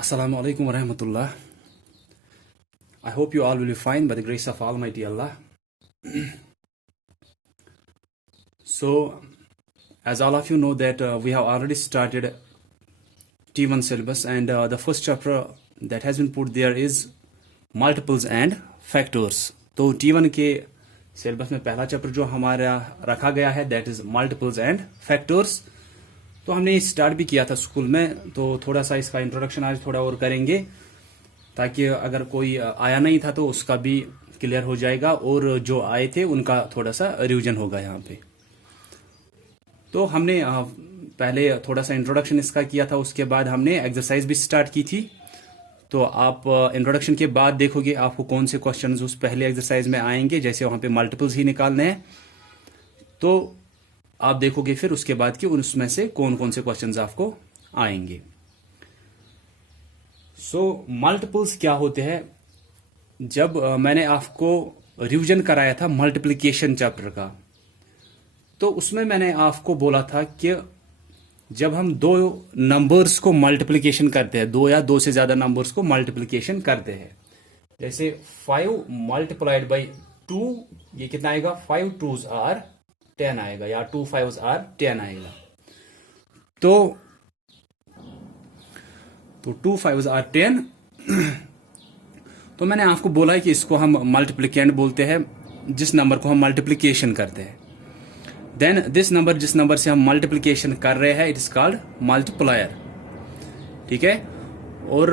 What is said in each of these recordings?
Assalamu alaikum wa rahmatullah. I hope you all will be fine by the grace of Almighty Allah. So, as all of you know that we have already started T1 syllabus, and the first chapter that has been put there is multiples and factors. तो T1 के syllabus में पहला chapter जो हमारा रखा गया है that is multiples and factors. तो हमने स्टार्ट भी किया था स्कूल में, तो थोड़ा सा इसका इंट्रोडक्शन आज थोड़ा और करेंगे ताकि अगर कोई आया नहीं था तो उसका भी क्लियर हो जाएगा और जो आए थे उनका थोड़ा सा रिवीजन होगा यहाँ पे. तो हमने पहले थोड़ा सा इंट्रोडक्शन इसका किया था, उसके बाद हमने एक्सरसाइज भी स्टार्ट की थी. तो आप इंट्रोडक्शन के बाद देखोगे आपको कौन से क्वेश्चंस उस पहले एक्सरसाइज में आएंगे, जैसे वहां पे मल्टीपल्स ही निकालने हैं. तो आप देखोगे फिर उसके बाद कि उसमें से कौन कौन से क्वेश्चंस आपको आएंगे. सो मल्टीपल्स क्या होते हैं. जब मैंने आपको रिवीजन कराया था मल्टीप्लिकेशन चैप्टर का, तो उसमें मैंने आपको बोला था कि जब हम दो नंबर्स को मल्टीप्लिकेशन करते हैं, दो या दो से ज्यादा नंबर्स को मल्टीप्लिकेशन करते हैं, जैसे 5 मल्टीप्लाइड बाई 2, ये कितना आएगा, 5 2s आर 10 आएगा, या 2 5s आर 10 आएगा. तो 2 5s आर 10. तो मैंने आपको बोला है कि इसको हम मल्टीप्लिकेंट बोलते हैं, जिस नंबर को हम मल्टीप्लिकेशन करते हैं. देन दिस नंबर, जिस नंबर से हम मल्टीप्लिकेशन कर रहे हैं, इट इज कॉल्ड मल्टीप्लायर. ठीक है. और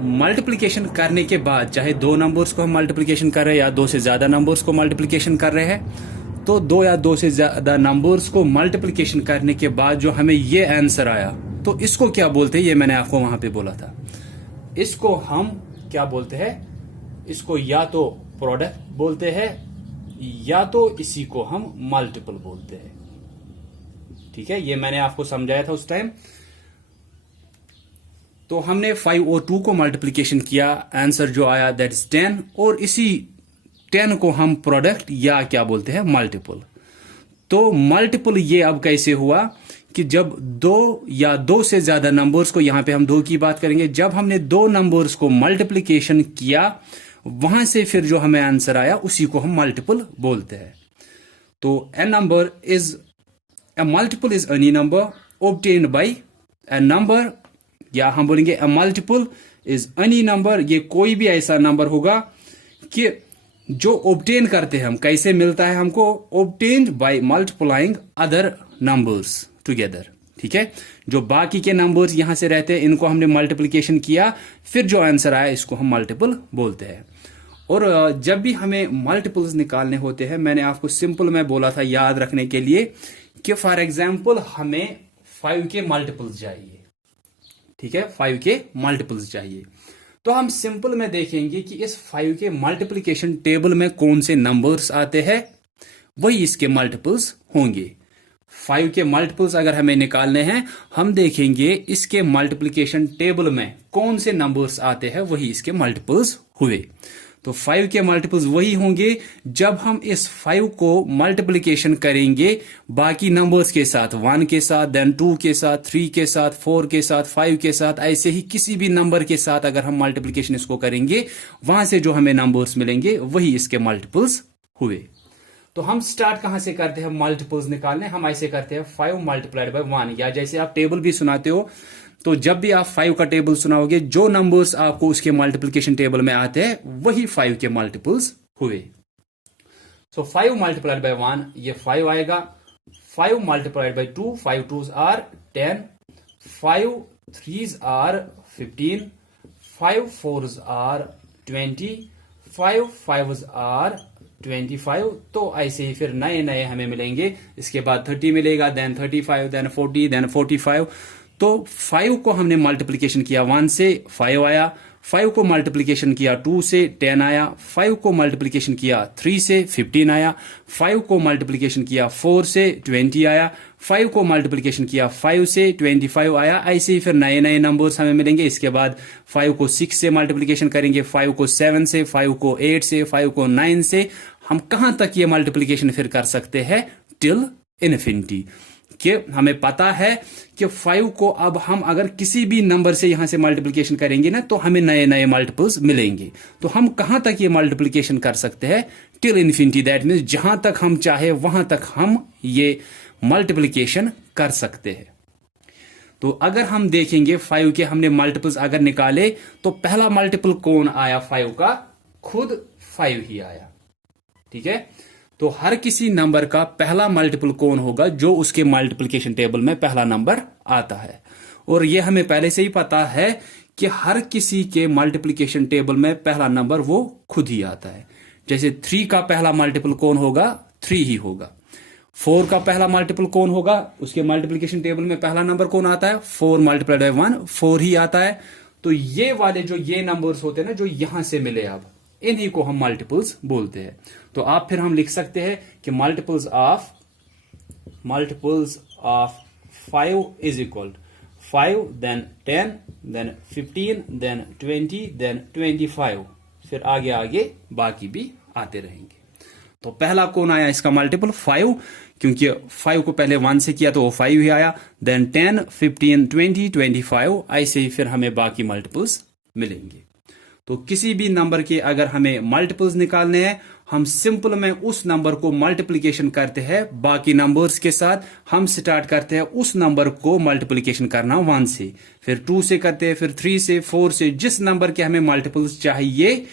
मल्टीप्लिकेशन करने के बाद चाहे दो नंबर्स को हम मल्टीप्लिकेशन कर रहे हैं या दो से ज्यादा नंबर्स को मल्टीप्लिकेशन कर रहे हैं, तो दो या दो से ज्यादा नंबर्स को मल्टीप्लिकेशन करने के बाद जो हमें ये आंसर आया, तो इसको क्या बोलते हैं, ये मैंने आपको वहां पे बोला था. इसको हम क्या बोलते हैं, इसको या तो प्रोडक्ट बोलते हैं या तो इसी को हम मल्टीपल बोलते हैं. ठीक है, ये मैंने आपको समझाया था उस टाइम. तो हमने 5 और 2 को मल्टीप्लिकेशन किया, आंसर जो आया दैट इज 10, और इसी 10 को हम प्रोडक्ट या क्या बोलते हैं, मल्टीपल. तो मल्टीपल ये अब कैसे हुआ कि जब दो या दो से ज्यादा नंबर्स को, यहां पे हम दो की बात करेंगे, जब हमने दो नंबर्स को मल्टीप्लिकेशन किया, वहां से फिर जो हमें आंसर आया उसी को हम मल्टीपल बोलते हैं. तो a number is a multiple is any number obtained by a number, या हम बोलेंगे a multiple is any number, ये कोई भी ऐसा नंबर होगा कि जो ऑब्टेन करते हैं हम, कैसे मिलता है हमको, obtained by multiplying other numbers together. ठीक है, जो बाकी के नंबर्स यहां से रहते हैं इनको हमने मल्टीप्लिकेशन किया, फिर जो आंसर आया इसको हम मल्टीपल बोलते हैं. और जब भी हमें मल्टीपल्स निकालने होते हैं, मैंने आपको सिंपल में बोला था याद रखने के लिए कि फॉर एग्जाम्पल हमें 5 के मल्टीपल्स चाहिए. ठीक है, 5 के मल्टीपल्स चाहिए, तो हम सिंपल में देखेंगे कि इस 5 के मल्टीप्लिकेशन टेबल में कौन से नंबर्स आते हैं, वही इसके मल्टीपल्स होंगे. 5 के मल्टीपल्स अगर हमें निकालने हैं, हम देखेंगे इसके मल्टीप्लिकेशन टेबल में कौन से नंबर्स आते हैं, वही इसके मल्टीपल्स हुए. तो 5 के मल्टीपल्स वही होंगे जब हम इस 5 को मल्टीप्लिकेशन करेंगे बाकी नंबर्स के साथ, 1 के साथ, देन 2 के साथ, 3 के साथ, 4 के साथ, 5 के साथ, ऐसे ही किसी भी नंबर के साथ अगर हम मल्टीप्लिकेशन इसको करेंगे, वहां से जो हमें नंबर्स मिलेंगे वही इसके मल्टीपल्स हुए. तो हम स्टार्ट कहां से करते हैं मल्टीपल्स निकालने, हम ऐसे करते हैं 5 मल्टीप्लाइड बाय 1, या जैसे आप टेबल भी सुनाते हो, तो जब भी आप 5 का टेबल सुनाओगे, जो नंबर्स आपको उसके मल्टीप्लिकेशन टेबल में आते हैं वही 5 के मल्टीपल्स हुए. सो 5 मल्टीप्लाइड बाय 1, ये 5 आएगा. 5 multiplied by 2, 5 2s are 10, 5 3s are 15, 5 4s are 20, 5 5s are 25. तो ऐसे ही फिर नए नए हमें मिलेंगे. इसके बाद 30 मिलेगा, देन 35, देन 40, देन 45. तो 5 को हमने मल्टीप्लिकेशन किया 1 से, 5 आया. 5 को मल्टीप्लिकेशन किया 2 से, 10 आया. 5 को मल्टीप्लिकेशन किया 3 से, 15 आया. 5 को मल्टीप्लिकेशन किया 4 से, 20 आया. 5 को मल्टीप्लिकेशन किया 5 से, 25 आया. ऐसे ही फिर नए नए नंबर्स हमें मिलेंगे. इसके बाद 5 को 6 से मल्टीप्लिकेशन करेंगे, 5 को 7 से, 5 को 8 से, 5 को 9 से. हम कहां तक ये मल्टीप्लिकेशन फिर कर सकते हैं, टिल इन्फिनिटी. कि हमें पता है कि 5 को अब हम अगर किसी भी नंबर से यहां से मल्टीप्लिकेशन करेंगे ना तो हमें नए नए मल्टीपल्स मिलेंगे। तो हम कहां तक ये मल्टीप्लिकेशन कर सकते हैं? टिल इन्फिनिटी, दैट मीन्स जहां तक हम चाहे वहां तक हम ये मल्टीप्लिकेशन कर सकते हैं। तो अगर हम देखेंगे 5 के हमने मल्टीपल्स अगर निकाले तो पहला मल्टीपल कौन आया 5 का? खुद 5 ही आया। ठीक है, तो हर किसी नंबर का पहला मल्टीपल कौन होगा? जो उसके मल्टीप्लिकेशन टेबल में पहला नंबर आता है। और यह हमें पहले से ही पता है कि हर किसी के मल्टीप्लिकेशन टेबल में पहला नंबर वो खुद ही आता है। जैसे 3 का पहला मल्टीपल कौन होगा? 3 ही होगा। 4 का पहला मल्टीपल कौन होगा? उसके मल्टीप्लिकेशन टेबल में पहला नंबर कौन आता है? 4 मल्टीप्लाइड बाय 1, 4 ही आता है। तो ये वाले जो ये नंबर्स होते हैं ना, जो यहां से मिले, अब इन्हीं को हम मल्टीपल्स बोलते हैं। तो आप फिर हम लिख सकते हैं कि multiples of 5 is equal 5 then 10 then 15 then 20 then 25, फिर आगे आगे बाकी भी आते रहेंगे। तो पहला कौन आया इसका मल्टीपल? 5, क्योंकि 5 को पहले 1 से किया तो वो 5 ही आया। देन 10, 15, 20, 25, ऐसे ही फिर हमें बाकी मल्टीपल्स मिलेंगे। तो किसी भी नंबर के अगर हमें मल्टीपल्स निकालने हैं, हम सिंपल में उस नंबर को मल्टीप्लिकेशन करते हैं बाकी नंबर्स के साथ। हम स्टार्ट करते हैं उस नंबर को मल्टीप्लिकेशन करना 1 से, फिर 2 से करते हैं, फिर 3 से, 4 से, जिस नंबर के हमें मल्टीपल्स चाहिए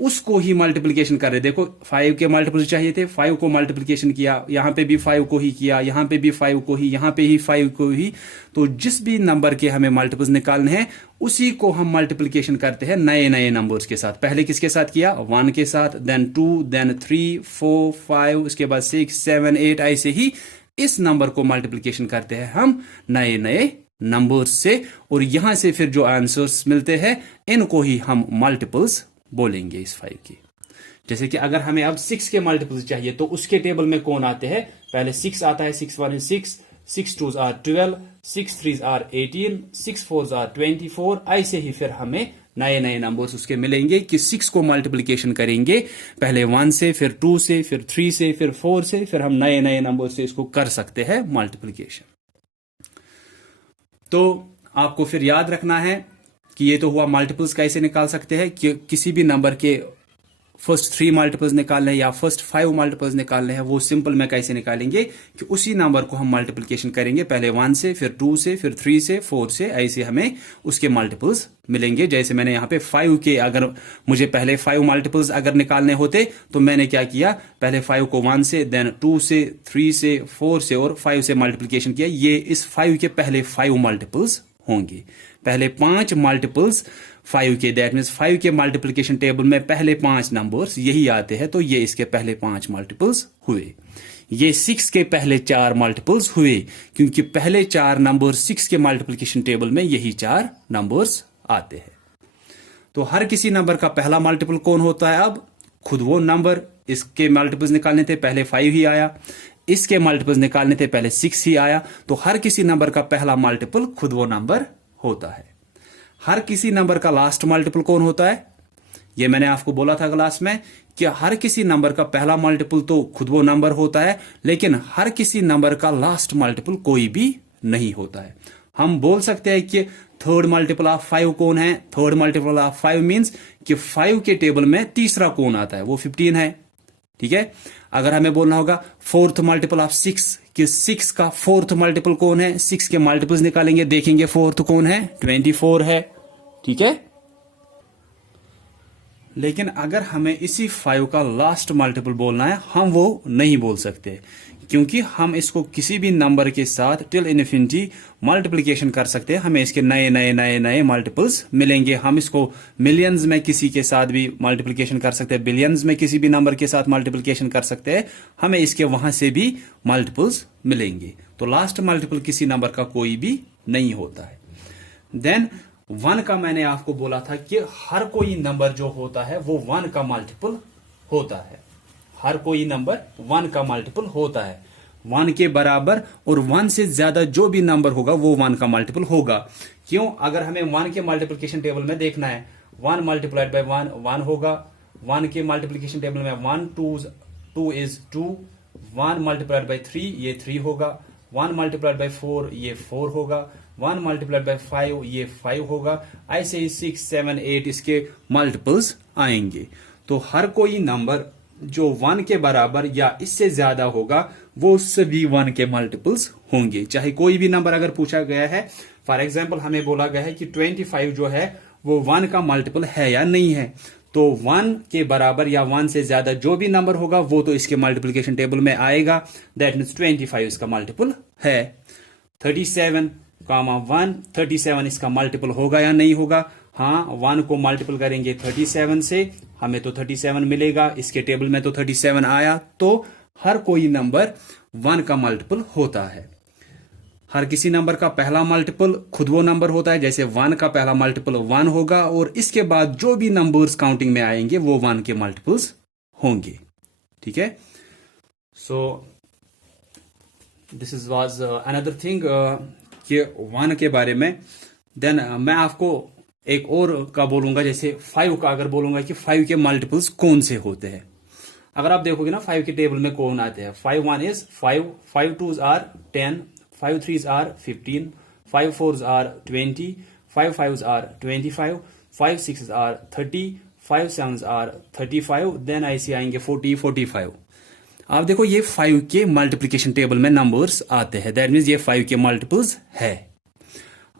उसको ही मल्टीप्लिकेशन कर रहे। देखो 5 के मल्टीपल्स चाहिए थे, 5 को मल्टीप्लिकेशन किया, यहां पे भी 5 को ही किया, यहां पे भी 5 को ही, यहां पे ही 5 को ही। तो जिस भी नंबर के हमें मल्टीपल्स निकालने हैं उसी को हम मल्टीप्लिकेशन करते हैं नए नए नंबर्स के साथ। पहले किसके साथ किया? 1 के साथ, देन 2, देन 3, 4, 5, उसके बाद 6, 7, 8, ऐसे ही इस नंबर को मल्टीप्लिकेशन करते हैं हम नए नए नंबर्स से। और यहां से फिर जो आंसर्स मिलते हैं इनको ही हम मल्टीपल्स बोलेंगे इस 5 की। जैसे कि अगर हमें अब 6 के मल्टीपल्स चाहिए तो उसके टेबल में कौन आते हैं? पहले 6 आता है, 6 1 is 6, 6 2 are 12, 6 3 are 18, 6 4 are 24, ऐसे ही फिर हमें नए नए नंबर्स उसके मिलेंगे कि 6 को मल्टीप्लिकेशन करेंगे पहले 1 से, फिर 2 से, फिर 3 से, फिर 4 से, फिर हम नए नए नंबर से इसको कर सकते हैं मल्टीप्लिकेशन। तो आपको फिर याद रखना है कि ये तो हुआ मल्टीपल्स कैसे निकाल सकते हैं, कि किसी भी नंबर के फर्स्ट 3 मल्टीपल्स निकालने हैं या फर्स्ट 5 मल्टीपल्स निकालने हैं, वो सिंपल में कैसे निकालेंगे कि उसी नंबर को हम मल्टीप्लिकेशन करेंगे पहले 1 से, फिर 2 से, फिर 3 से, 4 से, ऐसे हमें उसके मल्टीपल्स मिलेंगे। जैसे मैंने यहाँ पे 5 के, अगर मुझे पहले 5 मल्टीपल्स अगर निकालने होते तो मैंने क्या किया? पहले 5 को 1 से, देन 2 से, 3 से, 4 से और 5 से मल्टीप्लिकेशन किया। ये इस 5 के पहले 5 मल्टीपल्स होंगे। पहले 5 मल्टीपल्स 5 के, दैट मीन्स 5 के मल्टीप्लिकेशन टेबल में पहले 5 नंबर्स यही आते हैं, तो ये इसके पहले 5 मल्टीपल्स हुए। ये 6 के पहले 4 मल्टीपल्स हुए, क्योंकि पहले 4 नंबर 6 के मल्टीप्लिकेशन टेबल में यही 4 नंबर्स आते हैं। तो हर किसी नंबर का पहला मल्टीपल कौन होता है? अब खुद वो नंबर। इसके मल्टीपल्स निकालने थे पहले 5 ही आया, इसके मल्टीपल्स निकालने थे पहले 6 ही आया। तो हर किसी नंबर का पहला मल्टीपल खुद वो नंबर होता है। हर किसी नंबर का लास्ट मल्टीपल कौन होता है? ये मैंने आपको बोला था क्लास में कि हर किसी नंबर का पहला मल्टीपल तो खुद वो नंबर होता है, लेकिन हर किसी नंबर का लास्ट मल्टीपल कोई भी नहीं होता है। हम बोल सकते हैं कि थर्ड मल्टीपल ऑफ 5 कौन है? थर्ड मल्टीपल ऑफ 5 मींस कि 5 के टेबल में तीसरा कौन आता है? वो 15 है। ठीक है, अगर हमें बोलना होगा फोर्थ मल्टीपल ऑफ 6 कि 6 का फोर्थ मल्टीपल कौन है? 6 के मल्टीपल्स निकालेंगे, देखेंगे फोर्थ कौन है? 24 है। ठीक है, लेकिन अगर हमें इसी 5 का लास्ट मल्टीपल बोलना है, हम वो नहीं बोल सकते, क्योंकि हम इसको किसी भी नंबर के साथ टिल इन्फिनिटी मल्टीप्लिकेशन कर सकते हैं। हमें इसके नए नए नए नए मल्टीपल्स मिलेंगे। हम इसको मिलियंस में किसी के साथ भी मल्टीप्लिकेशन कर सकते हैं, बिलियंस में किसी भी नंबर के साथ मल्टीप्लिकेशन कर सकते हैं, हमें इसके वहां से भी मल्टीपल्स मिलेंगे। तो लास्ट मल्टीपल किसी नंबर का कोई भी नहीं होता है। देन 1 का मैंने आपको बोला था कि हर कोई नंबर जो होता है वो 1 का मल्टीपल होता है। हर कोई नंबर 1 का मल्टीपल होता है। 1 के बराबर और 1 से ज्यादा जो भी नंबर होगा वो 1 का मल्टीपल होगा। क्यों? अगर हमें 1 के मल्टीप्लिकेशन टेबल में देखना है, 1 मल्टीप्लाइड बाय 1 1 होगा। 1 के मल्टीप्लिकेशन टेबल में 1 2 इज 2, 1 मल्टीप्लाइड बाय 3 ये 3 होगा, 1 मल्टीप्लाइड बाय 4 ये 4 होगा, 1 मल्टीप्लाइड बाय 5 ये 5 होगा, ऐसे ही 6, 7, 8 इसके मल्टीपल्स आएंगे। तो हर कोई नंबर जो 1 के बराबर या इससे ज्यादा होगा वो सभी 1 के मल्टीपल्स होंगे। चाहे कोई भी नंबर अगर पूछा गया है, फॉर एग्जाम्पल हमें बोला गया है कि 25 जो है वो 1 का मल्टीपल है या नहीं है, तो 1 के बराबर या 1 से ज्यादा जो भी नंबर होगा वो तो इसके मल्टीप्लिकेशन टेबल में आएगा। दैट मीन्स 25 इसका मल्टीपल है। 37 कामा 1, 37 इसका मल्टीपल होगा या नहीं होगा? हाँ, 1 को मल्टीपल करेंगे 37 से, हमें तो 37 मिलेगा, इसके टेबल में तो 37 आया। तो हर कोई नंबर 1 का मल्टीपल होता है। हर किसी नंबर का पहला मल्टीपल खुद वो नंबर होता है, जैसे 1 का पहला मल्टीपल 1 होगा और इसके बाद जो भी नंबर्स काउंटिंग में आएंगे वो 1 के मल्टीपल्स होंगे। ठीक है, so this is was another thing कि 1 के बारे में। देन मैं आपको एक और का बोलूंगा, जैसे 5 का अगर बोलूंगा कि 5 के मल्टीपल्स कौन से होते हैं। अगर आप देखोगे ना 5 के टेबल में कौन आते हैं, 5 1 is 5, 5 2 are 10, 5 3 are 15, 5 4 are 20, 5 5 are 25, 5 6 are 30, 5 7 are 35, then ऐसे आएंगे 40 45। आप देखो ये 5 के मल्टीप्लिकेशन टेबल में नंबर्स आते हैं, दैट मीन्स ये 5 के मल्टीपल्स है।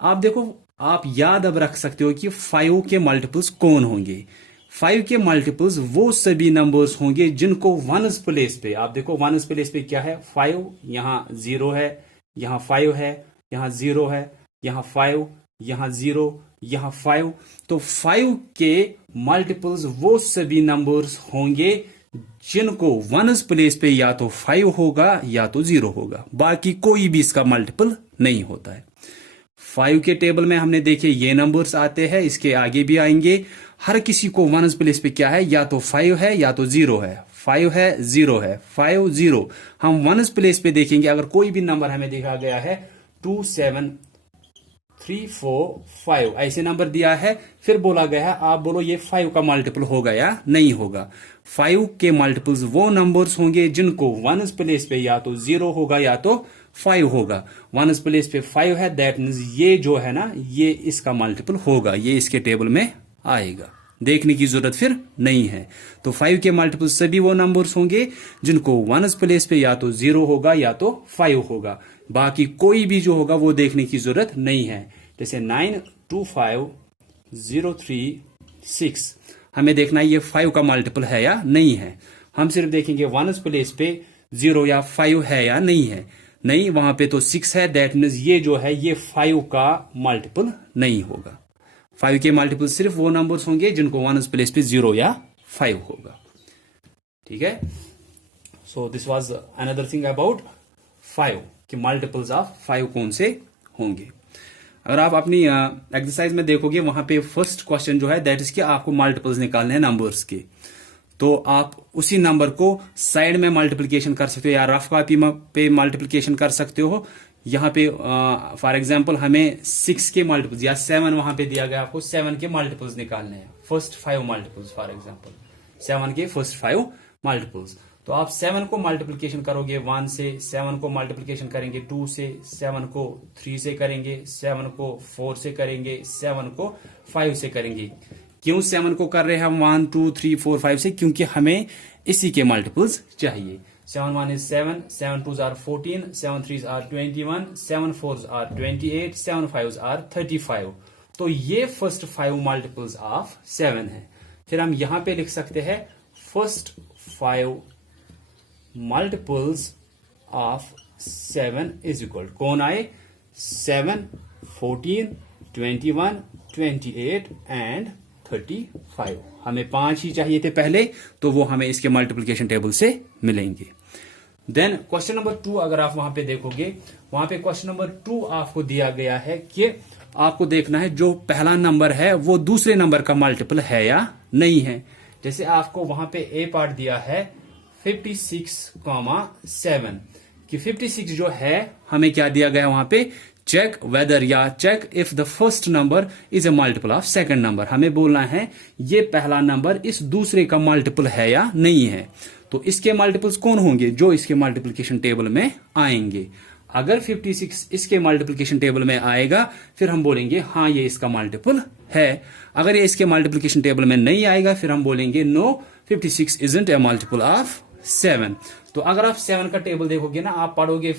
आप देखो, आप याद अब रख सकते हो कि 5 के मल्टीपल्स कौन होंगे। 5 के मल्टीपल्स वो सभी नंबर्स होंगे जिनको वन्स प्लेस पे, आप देखो वन्स प्लेस पे क्या है, 5, यहां 0 है, यहां 5 है, यहां 0 है, यहां 5, यहां 0, यहां 5। तो 5 के मल्टीपल्स वो सभी नंबर्स होंगे जिनको वन्स प्लेस पे या तो 5 होगा या तो 0 होगा, बाकी कोई भी इसका मल्टीपल नहीं होता है। 5 के टेबल में हमने देखे ये नंबर्स आते हैं, इसके आगे भी आएंगे। हर किसी को वन्स प्लेस पे क्या है, या तो 5 है या तो 0 है, 5 है 0 है, 5 0। हम वन्स प्लेस पे देखेंगे, अगर कोई भी नंबर हमें देखा गया है 2 7 3 4 5 ऐसे नंबर दिया है, फिर बोला गया है आप बोलो ये 5 का मल्टीपल होगा या नहीं होगा। 5 के मल्टीपल्स वो नंबर्स होंगे जिनको वन्स प्लेस पे या तो 0 होगा या तो 5 होगा। वन्स प्लेस पे 5 है, दैट मीन्स ये जो है ना ये इसका मल्टीपल होगा, ये इसके टेबल में आएगा, देखने की जरूरत फिर नहीं है। तो 5 के मल्टीपल सभी वो नंबर्स होंगे जिनको वन्स प्लेस पे या तो 0 होगा या तो 5 होगा, बाकी कोई भी जो होगा वो देखने की जरूरत नहीं है। जैसे 9 2 5 0 3 6, हमें देखना है ये 5 का मल्टीपल है या नहीं है। हम सिर्फ देखेंगे वन्स प्लेस पे 0 या 5 है या नहीं है, नहीं वहां पे तो 6 है, दैट मीन्स ये जो है ये 5 का मल्टीपल नहीं होगा। 5 के मल्टीपल सिर्फ वो नंबर्स होंगे जिनको वन्स प्लेस पे 0 या 5 होगा। ठीक है, so this was another thing about 5 कि मल्टीपल्स ऑफ 5 कौन से होंगे। अगर आप अपनी एक्सरसाइज में देखोगे वहां पे फर्स्ट क्वेश्चन जो है दैट इज कि आपको मल्टीपल्स निकालने हैं नंबर्स के, तो आप उसी नंबर को साइड में मल्टीप्लिकेशन कर सकते हो या रफ कॉपी पे मल्टीप्लिकेशन कर सकते हो। यहाँ पे फॉर एग्जांपल हमें 6 के मल्टीपल्स या 7 वहां पे दिया गया, आपको 7 के मल्टीपल्स निकालने हैं, फर्स्ट 5 मल्टीपल्स, फॉर एग्जांपल 7 के फर्स्ट 5 मल्टीपल्स। तो आप 7 को मल्टीप्लिकेशन करोगे 1 से, 7 को मल्टीप्लिकेशन करेंगे 2 से, 7 को 3 से करेंगे, 7 को 4 से करेंगे, 7 को 5 से करेंगे। क्यों 7 को कर रहे हैं हम 1 2 3 4 5 से? क्योंकि हमें इसी के मल्टीपल्स चाहिए। 7 1 is 7, 7 2 are 14, 7 3 are 21, 7 4 are 28, 7 5 are 35। तो ये फर्स्ट 5 मल्टीपल्स ऑफ 7 है। फिर हम यहां पे लिख सकते हैं first 5 multiples of 7 is equal कौन आए, 7 14 21 28 एंड 35। हमें 5 ही चाहिए थे पहले, तो वो हमें इसके मल्टीप्लिकेशन टेबल से मिलेंगे। देन क्वेश्चन नंबर 2 अगर आप वहां पे देखोगे, वहां पे क्वेश्चन नंबर 2 आपको दिया गया है कि आपको देखना है जो पहला नंबर है वो दूसरे नंबर का मल्टीपल है या नहीं है। जैसे आपको वहां पे ए पार्ट दिया है 56,7 कि 56 जो है हमें क्या दिया गया वहां पे, चेक वेदर या check if the first number is a multiple of second number. हमें बोलना है ये पहला नंबर इस दूसरे का मल्टीपल है या नहीं है। तो इसके मल्टीपल्स कौन होंगे, जो इसके मल्टीप्लिकेशन टेबल में आएंगे। अगर 56 इसके मल्टीप्लिकेशन टेबल में आएगा फिर हम बोलेंगे हाँ ये इसका मल्टीपल है। अगर ये इसके मल्टीप्लिकेशन टेबल में नहीं आएगा फिर हम बोलेंगे no 56 isn't a multiple of 7। तो अगर आप 7 का टेबल देखोगे ना, आप पढ़ोगे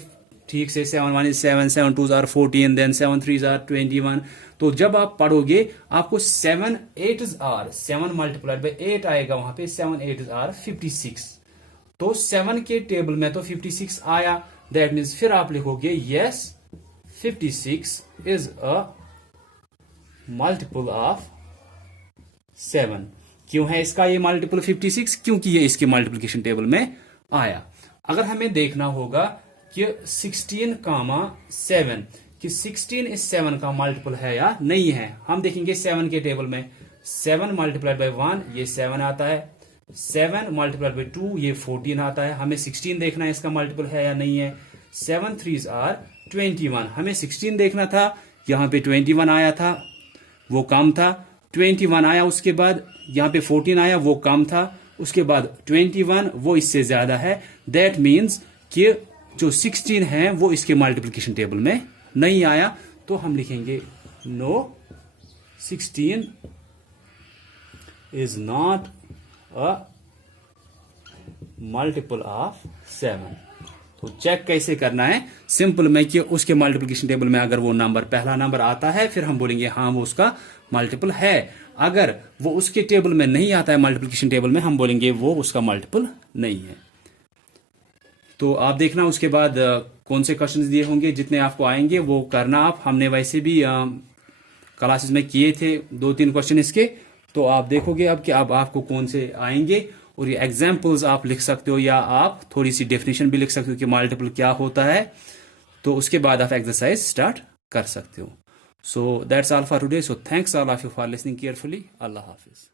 ठीक से 7 1 is 7, 7 2 are 14, देन 7 3 are 21। तो जब आप पढ़ोगे आपको 7 8 are 7 मल्टीप्लाइड बाय 8 आएगा, वहां पे 7 8 are 56। तो 7 के टेबल में तो 56 आया, दैट मीन्स फिर आप लिखोगे yes 56 is a multiple of 7। क्यों है इसका ये मल्टीपल 56? क्योंकि ये इसके मल्टीप्लिकेशन टेबल में आया। अगर हमें देखना होगा कि 16 कामा 7 कि 16 इस 7 का मल्टीपल है या नहीं है, हम देखेंगे 7 के टेबल में 7 मल्टीप्लाइड बाय 1 ये 7 आता है, 7 मल्टीप्लाइड बाय 2 ये 14 आता है। हमें 16 देखना है इसका मल्टीपल है या नहीं है। 7 3 आर 21, हमें 16 देखना था, यहां पे 21 आया था वो कम था, 21 आया, उसके बाद यहां पे 14 आया वो कम था, उसके बाद 21 वो इससे ज्यादा है। दैट मीन्स कि जो 16 है वो इसके मल्टीप्लिकेशन टेबल में नहीं आया। तो हम लिखेंगे no 16 is not a multiple of 7। तो चेक कैसे करना है, सिंपल में कि उसके मल्टीप्लिकेशन टेबल में अगर वो नंबर पहला नंबर आता है फिर हम बोलेंगे हाँ वो उसका मल्टीपल है। अगर वो उसके टेबल में नहीं आता है मल्टीप्लिकेशन टेबल में, हम बोलेंगे वो उसका मल्टीपल नहीं है। तो आप देखना उसके बाद कौन से क्वेश्चंस दिए होंगे, जितने आपको आएंगे वो करना आप। हमने वैसे भी क्लासेस में किए थे 2-3 क्वेश्चन इसके, तो आप देखोगे अब कि अब आपको कौन से आएंगे और ये एग्जाम्पल्स आप लिख सकते हो या आप थोड़ी सी डेफिनेशन भी लिख सकते हो कि मल्टीपल क्या होता है। तो उसके बाद आप एक्सरसाइज स्टार्ट कर सकते हो। So that's all for today. So thanks all of you for listening carefully. Allah Hafiz.